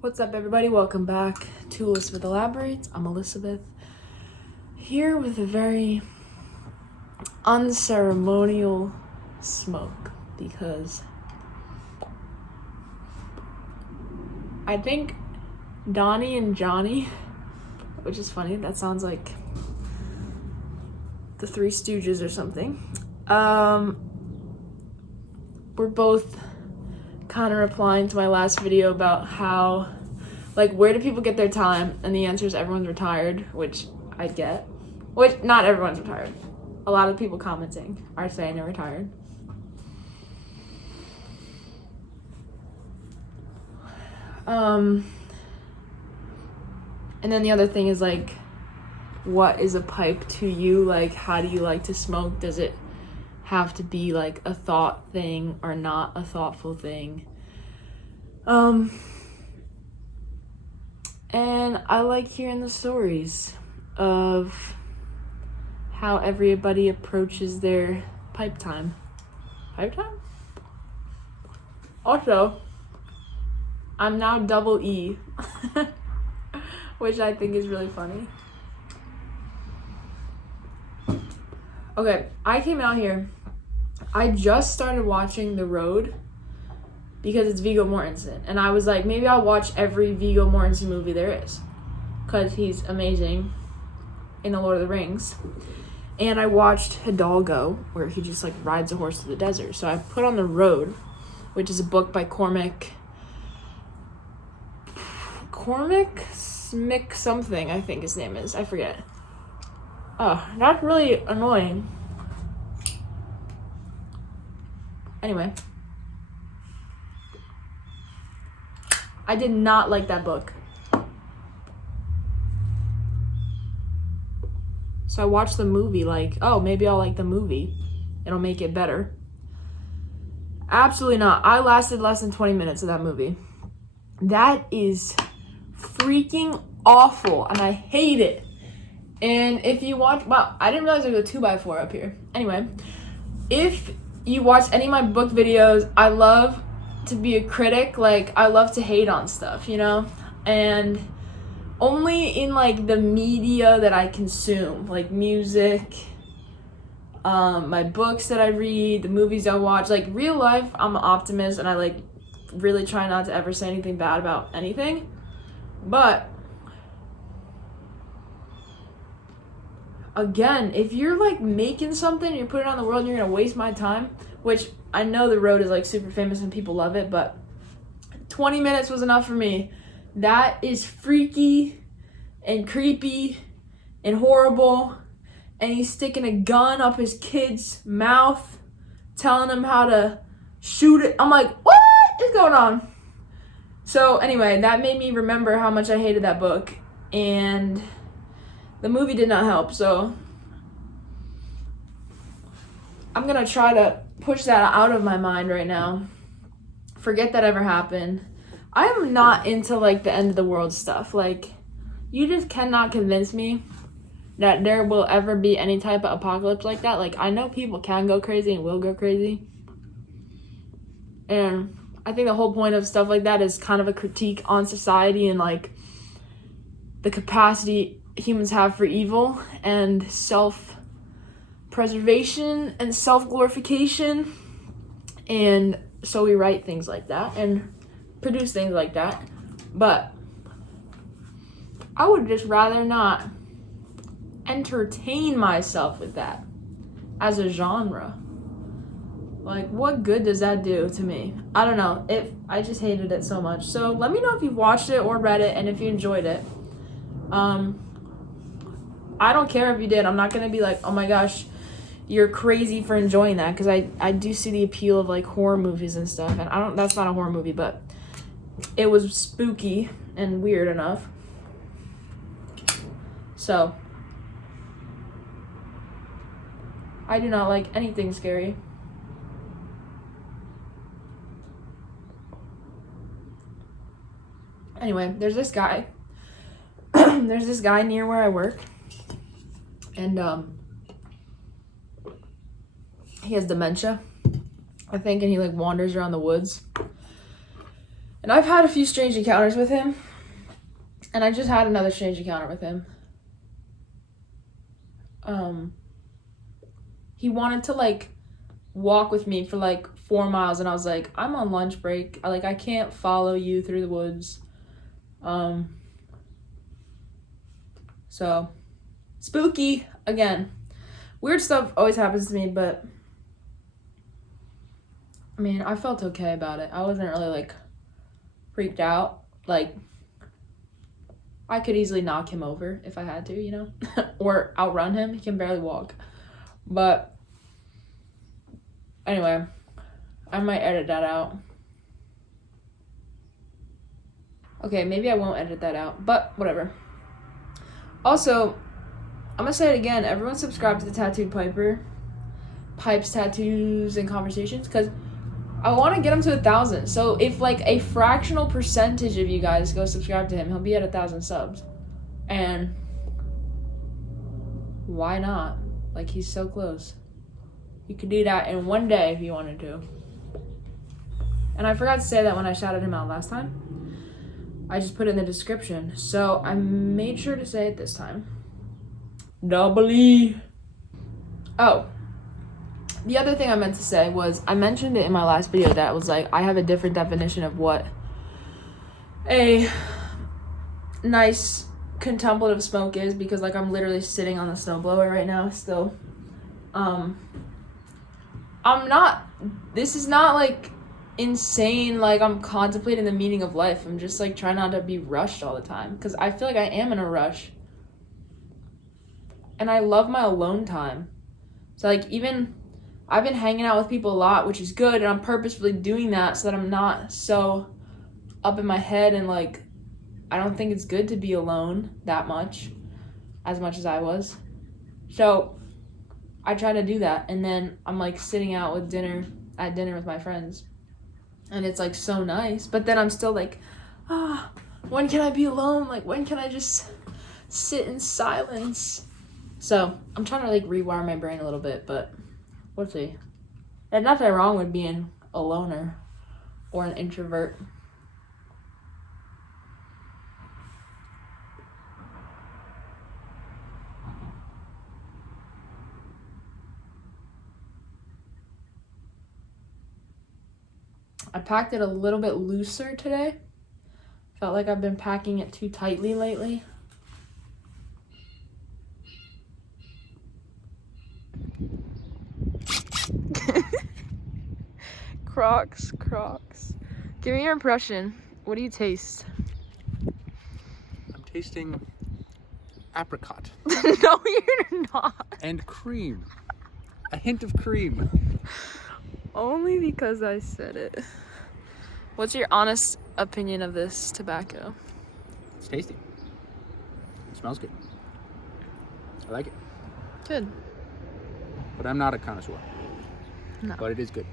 What's up, everybody? Welcome back to Elizabeth Elaborates. I'm Elizabeth, here with a very unceremonial smoke because I think Donnie and Johnny, which is funny, that sounds like the Three Stooges or something, we're both kind of replying to my last video about how, like, where do people get their time? And the answer is everyone's retired, which I get. Which, not everyone's retired. A lot of people commenting are saying they're retired. And then the other thing is, like, what is a pipe to you? Like, how do you like to smoke? Does it have to be like a thought thing or not a thoughtful thing? And I like hearing the stories of how everybody approaches their pipe time. Pipe time? Also, I'm now double E, which I think is really funny. Okay, I came out here. I just started watching The Road because it's Viggo Mortensen. And I was like, maybe I'll watch every Viggo Mortensen movie there is because he's amazing in The Lord of the Rings. And I watched Hidalgo, where he just like rides a horse through the desert. So I put on The Road, which is a book by Cormac Smick something, I think his name is. I forget. Oh, that's really annoying. Anyway, I did not like that book. So I watched the movie like, oh, maybe I'll like the movie. It'll make it better. Absolutely not. I lasted less than 20 minutes of that movie. That is freaking awful, and I hate it. And if you watch, wow, I didn't realize there was a 2x4 up here. Anyway, if you watch any of my book videos, I love to be a critic. Like, I love to hate on stuff, you know? And only in, like, the media that I consume, like music, my books that I read, the movies I watch. Like, real life, I'm an optimist, and I, like, really try not to ever say anything bad about anything. But again, if you're like making something and you're putting it on the world and you're gonna waste my time, which I know The Road is like super famous and people love it, but 20 minutes was enough for me. That is freaky and creepy and horrible. And he's sticking a gun up his kid's mouth, telling him how to shoot it. I'm like, what is going on? So anyway, that made me remember how much I hated that book. And the movie did not help, so I'm gonna try to push that out of my mind right now. Forget that ever happened. I am not into like the end of the world stuff. Like, you just cannot convince me that there will ever be any type of apocalypse like that. Like, I know people can go crazy and will go crazy. And I think the whole point of stuff like that is kind of a critique on society and like the capacity humans have for evil and self-preservation and self-glorification. And so we write things like that and produce things like that. But I would just rather not entertain myself with that as a genre. Like, what good does that do to me? I don't know. I just hated it so much. So let me know if you've watched it or read it and if you enjoyed it. I don't care if you did. I'm not gonna be like, oh my gosh, you're crazy for enjoying that, because I do see the appeal of like horror movies and stuff, and that's not a horror movie, but it was spooky and weird enough. So I do not like anything scary. Anyway, there's this guy near where I work, and he has dementia, I think, and he like wanders around the woods. And And I've had a few strange encounters with him. And I just had another strange encounter with him. He wanted to, like, walk with me for, like, 4 miles. And I was like, I'm on lunch break. I can't follow you through the woods. So, spooky. Again, weird stuff always happens to me, but I mean, I felt okay about it. I wasn't really, like, freaked out. Like, I could easily knock him over if I had to, you know? Or outrun him. He can barely walk. But, anyway, I might edit that out. Okay, maybe I won't edit that out, but whatever. Also, I'm gonna say it again. Everyone subscribe to the Tattooed Piper. Pipes, tattoos, and conversations. Because I want to get him to 1,000. So if, like, a fractional percentage of you guys go subscribe to him, he'll be at 1,000 subs. And why not? Like, he's so close. You could do that in one day if you wanted to. And I forgot to say that when I shouted him out last time. I just put it in the description. So I made sure to say it this time. Double E. Oh. The other thing I meant to say was, I mentioned it in my last video that was like, I have a different definition of what a nice contemplative smoke is, because, like, I'm literally sitting on the snowblower right now still. This is not, like, insane, like, I'm contemplating the meaning of life. I'm just, like, trying not to be rushed all the time, because I feel like I am in a rush. And I love my alone time. So, like, even I've been hanging out with people a lot, which is good, and I'm purposefully doing that so that I'm not so up in my head, and, like, I don't think it's good to be alone that much as I was. So I try to do that, and then I'm, like, sitting out at dinner with my friends, and it's, like, so nice. But then I'm still like, when can I be alone? Like, when can I just sit in silence? So I'm trying to, like, rewire my brain a little bit, but we'll see. There's nothing wrong with being a loner or an introvert. I packed it a little bit looser today. Felt like I've been packing it too tightly lately. Crocs. Give me your impression. What do you taste? I'm tasting apricot. No, you're not. And cream. A hint of cream. Only because I said it. What's your honest opinion of this tobacco? It's tasty. It smells good. I like it. Good. But I'm not a connoisseur. No. But it is good.